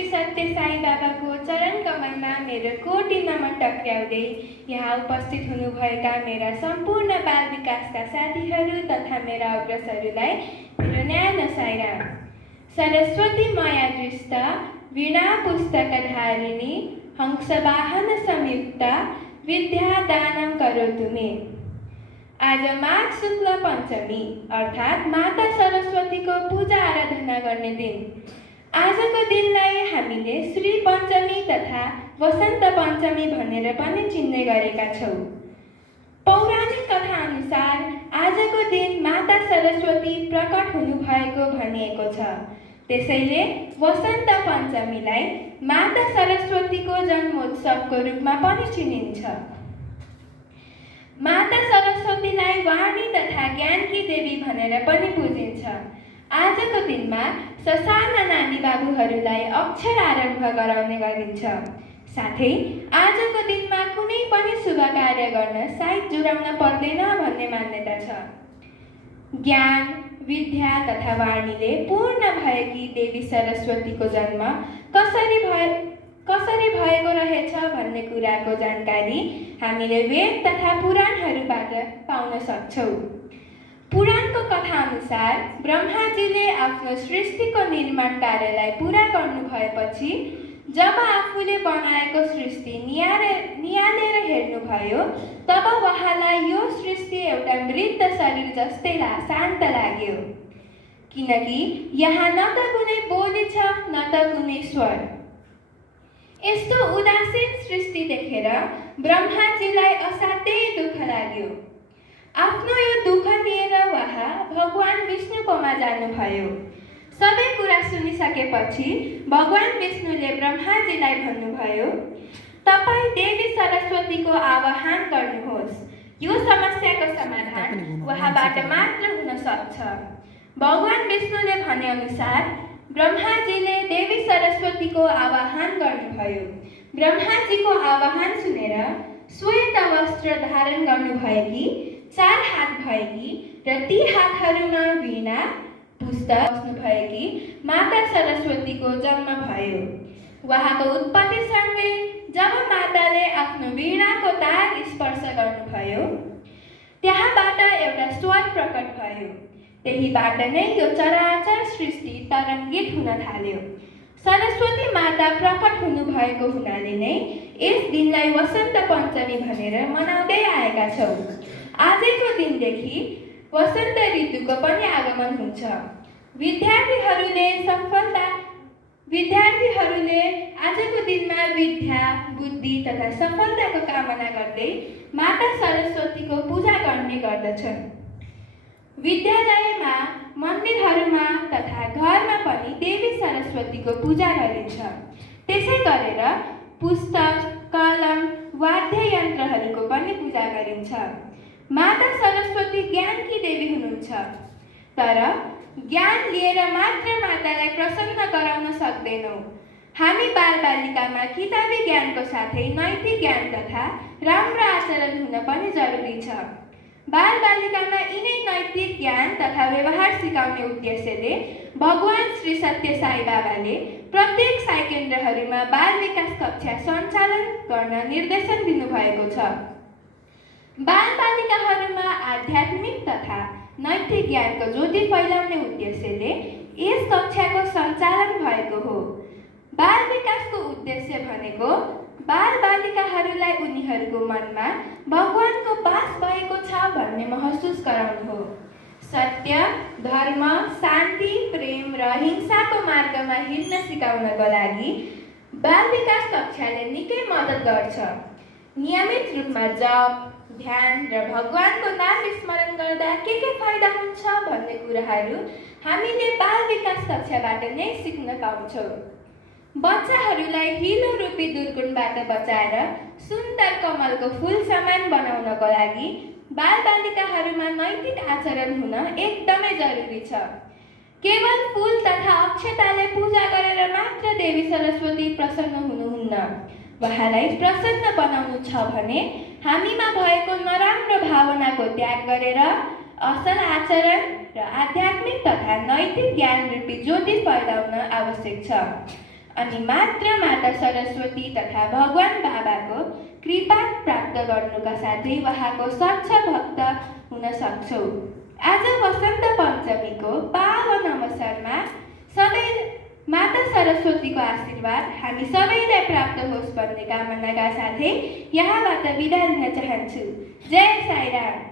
श्री सत्य साई बाबाको चरण कमलमा मेरो कोटि नमन टक्र्याउँदै यहाँ उपस्थित हुनुभएका मेरा सम्पूर्ण बाल विकासका साथीहरू तथा मेरा अग्रजहरूलाई मेरो न्यानो साईराम। सरस्वती माया दृष्ट वीणा पुस्तकधारिणी हंसवाहन संयुक्ता विद्या दानं करोतु मे। आज माघ शुक्ल पञ्चमी अर्थात् माता सरस्वतीको पूजा आराधना गर्ने दिन। आजको दिनलाई हामीले श्री पञ्चमी तथा वसन्त पञ्चमी भनेर पनि चिन्ने गरेका छौँ। पौराणिक कथा अनुसार आजको दिन माता सरस्वती प्रकट हुनुभएको भनिएको छ। त्यसैले वसन्त पञ्चमीलाई माता सरस्वतीको जन्मोत्सवको रूपमा पनि चिनिन्छ। माता सरस्वतीलाई वाणी तथा ज्ञानकी देवी भनेर पनि पुजिन्छ। आजको दिनमा ससाना नानी बाबुहरूलाई अक्षर आरम्भ गराउने गरिन्छ। साथै आजको दिनमा कुनै पनि शुभ कार्य गर्न साइत जुराउन पर्दैन भन्ने मान्यता छ। ज्ञान, विद्या तथा वाणीले पूर्ण भएकी देवी सरस्वतीको जन्म कसरी भएको रहेछ भन्ने कुराको जानकारी हामीले वेद तथा पुराणहरूबाट पाउन सक्छौँ। पुराणको कथा अनुसार ब्रह्माजीले आफ्नो सृष्टिको निर्माण कार्यलाई पूरा गर्नु भएपछि जब आफूले बनाएको सृष्टि नियालेर हेर्नुभयो तब उहाँलाई यो सृष्टि एउटा मृत शरीर जस्तै शान्त लाग्यो, किनकि यहाँ न त कुनै बोली छ न त कुनै स्वर। यस्तो उदासीन सृष्टि देखेर ब्रह्माजीलाई असाध्यै दुःख लाग्यो। आफ्नो यो दुःख लिएर उहाँ भगवान विष्णुकोमा जानुभयो। सबै कुरा सुनिसकेपछि भगवान विष्णुले ब्रह्माजीलाई भन्नुभयो, तपाईँ देवी सरस्वतीको आवाहन गर्नुहोस्, यो समस्याको समाधान उहाँबाट मात्र हुन सक्छ। भगवान विष्णुले भनेअनुसार ब्रह्माजीले देवी सरस्वतीको आवाहन गर्नुभयो। ब्रह्माजीको आवाहन सुनेर श्वेत वस्त्र धारण गर्नुभएकी, 4 हात भएकी र ती हातहरूमा वीणा पुस्तक बस्नुभएकी माता सरस्वतीको जन्म भयो। उहाँको उत्पत्तिसँगै जब माताले आफ्नो वीणाको तार स्पर्श गर्नुभयो त्यहाँबाट एउटा स्वर प्रकट भयो। त्यहीबाट नै यो चराचर सृष्टि तरङ्गित हुन थाल्यो। सरस्वती माता प्रकट हुनुभएको हुनाले नै यस दिनलाई वसन्त पञ्चमी भनेर मनाउँदै आएका छौँ। आजको दिनदेखि वसन्त ऋतुको पनि आगमन हुन्छ। विद्यार्थीहरूले आजको दिनमा विद्या, बुद्धि तथा सफलताको कामना गर्दै माता सरस्वतीको पूजा गर्ने गर्दछन्। विद्यालयमा, मन्दिरहरूमा तथा घरमा पनि देवी सरस्वतीको पूजा गरिन्छ। त्यसै गरेर पुस्तक, कलम, वाद्य यन्त्रहरूको पनि पूजा गरिन्छ। माता सरस्वती ज्ञानकी देवी हुनुहुन्छ, तर ज्ञान लिएर मात्र मातालाई प्रसन्न गराउन सक्दैनौँ। हामी बालबालिकामा किताबी ज्ञानको साथै नैतिक ज्ञान तथा राम्रो आचरण हुन पनि जरुरी छ। बालबालिकामा यिनै नैतिक ज्ञान तथा व्यवहार सिकाउने उद्देश्यले भगवान श्री सत्य साई बाबाले प्रत्येक साई केन्द्रहरूमा बाल विकास कक्षा सञ्चालन गर्न निर्देशन दिनुभएको छ। बालबालिकाहरूमा आध्यात्मिक तथा नैतिक ज्ञानको ज्योति फैलाउने उद्देश्यले यस कक्षाको सञ्चालन भएको हो। बाल विकासको उद्देश्य भनेको बालबालिकाहरूलाई उनीहरूको मनमा भगवानको वास भएको छ भन्ने महसुस गराउनु हो। सत्य, धर्म, शान्ति, प्रेम र हिंसाको मार्गमा हिँड्न सिकाउनको लागि बाल विकास कक्षाले निकै मद्दत गर्छ। नियमित रूपमा जप, ध्यान र भगवानको नाम स्मरण गर्दा के फाइदा हुन्छ भन्ने कुराहरू हामीले बाल विकास कक्षाबाट नै सिक्न पाउँछौँ। बच्चाहरूलाई हिलो रूपी दुर्गुणबाट बचाएर सुन्दर कमलको फूल समान बनाउनको लागि बालबालिकाहरूमा नैतिक आचरण हुन एकदमै जरुरी छ। केवल फूल तथा अक्षताले पूजा गरेर मात्र देवी सरस्वती प्रसन्न हुनुहुन्न। उहाँलाई प्रसन्न बनाउनु छ भने हामीमा भएको नराम्रो भावनाको त्याग गरेर असल आचरण र आध्यात्मिक तथा नैतिक ज्ञान रूपी ज्योति फैलाउन आवश्यक छ। अनि मात्र माता सरस्वती तथा भगवान बाबाको कृपा प्राप्त गर्नुका साथै उहाँको सच्चा भक्त हुन सक्छौँ। आज वसन्त पञ्चमीको पावन अवसरमा सबै माता सरस्वतीको आशीर्वाद हामी सबैलाई प्राप्त होस् भन्ने कामनाका साथै यहाँबाट बिदा लिन चाहन्छु। जय साईराम।